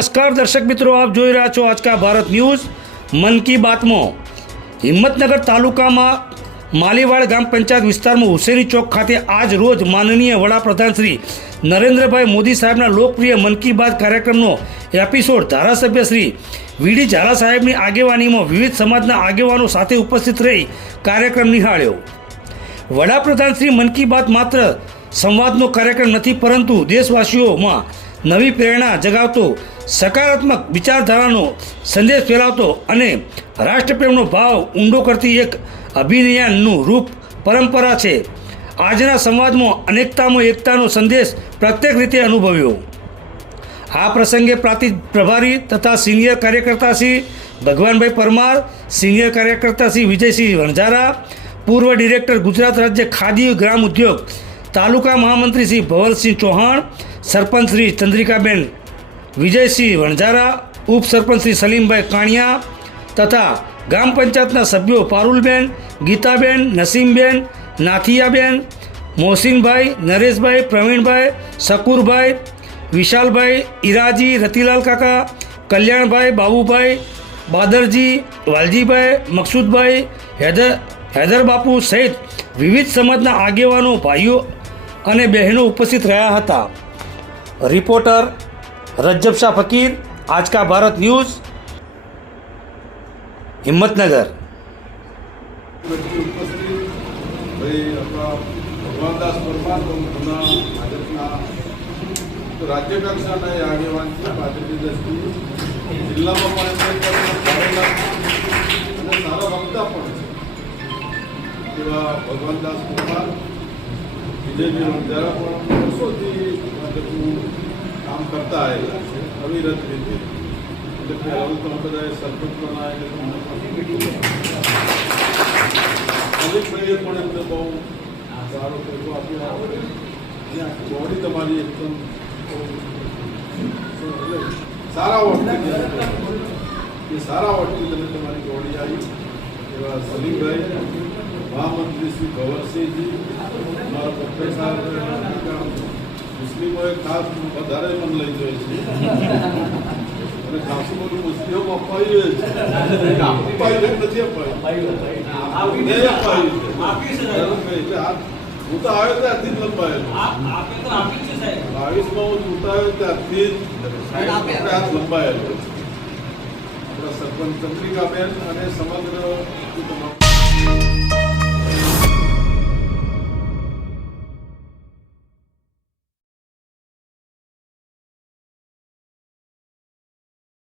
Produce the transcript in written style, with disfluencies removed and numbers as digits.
नमस्कार दर्शक मित्रों, आप જોઈ રહ્યા છો આજકા ભારત ન્યૂઝ મન કી બાતમાં હિંમતનગર તાલુકામાં માલીવાડ ગ્રામ પંચાયત વિસ્તારમાં હુસેની ચોક ખાતે આજ રોજ માનનીય વડાપ્રધાન શ્રી નરેન્દ્રભાઈ મોદી સાહેબના લોકપ્રિય મન કી બાત કાર્યક્રમનો એપિસોડ ધારાસભ્ય શ્રી વીડી ઝાલા સાહેબની આગેવાનીમાં વિવિધ સમાજના આગેવાનો સાથે ઉપસ્થિત રહી કાર્યક્રમ નિહાળ્યો। વડાપ્રધાન શ્રી મન કી બાત માત્ર સંવાદનો કાર્યક્રમ નથી, પરંતુ દેશવાસીઓમાં નવી પ્રેરણા જગાવતો, સકારાત્મક વિચારધારાનો સંદેશ ફેલાવતો અને રાષ્ટ્રપ્રેમનો ભાવ ઊંડો કરતી એક અભિયાનનું રૂપ પરંપરા છે। આજના સમાજમાં અનેકતામાં એકતાનો સંદેશ પ્રત્યેક રીતે અનુભવ્યો। આ પ્રસંગે પ્રાંતિજ પ્રભારી તથા સિનિયર કાર્યકર્તા શ્રી ભગવાનભાઈ પરમાર, સિનિયર કાર્યકર્તા શ્રી વિજયસિંહ વણઝારા, પૂર્વ ડિરેક્ટર ગુજરાત રાજ્ય ખાદી ગ્રામ ઉદ્યોગ, તાલુકા મહામંત્રી શ્રી ભવનસિંહ ચૌહાણ, સરપંચ શ્રી ચંદ્રિકાબેન વિજયસિંહ વણઝારા, ઉપસરપંચ શ્રી સલીમભાઈ કાણિયા તથા ગ્રામ પંચાયતના સભ્યો પારુલબેન, ગીતાબેન, નસીમબેન, નાથિયાબેન, મોહસિનભાઈ, નરેશભાઈ, પ્રવીણભાઈ, શકુરભાઈ, વિશાલભાઈ, ઈરાજી, રતિલાલ કાકા, કલ્યાણભાઈ, બાબુભાઈ, બાદરજી, વાલજીભાઈ, મકસૂદભાઈ, હૈદર બાપુ સહિત વિવિધ સમાજના આગેવાનો, ભાઈઓ અને બહેનો ઉપસ્થિત રહ્યા હતા। रिपोर्टर रज्जब शाह फकीर, आज का भारत न्यूज़, हिम्मतनगर। भगवानदास परमार राज्य कक्षा आगेवान जिला में सारा वक्ता भगवानदास परमार, विजयजी वणझारा वर्षों काम करता है अविरत रीते। બધા સરપંચ અમિતભાઈએ પણ એમને બહુ સારો ટેકો આપ્યો। બોડી તમારી એકદમ સારા વોટથી એ સારા વોટથી તમે તમારી બોડી આવી। એવા સલીમભાઈ, મહામંત્રી શ્રી ભવનસિંહજી, અમારા પટેલ સાહેબ, મુસ્લિમોએ ખાસ વધારે મન લઈ જાય છે અને ખાસું બધું મુસ્લિમો અપાયું છે, અપાયું નથી અપાયું, હું તો આવ્યો ત્યારથી જ લંબાયેલો, 22માં હું ચૂંટાયો ત્યારથી જ હાથ લંબાયેલો। આપણા સરપંચ ચંદ્રિકાબેન અને સમાજ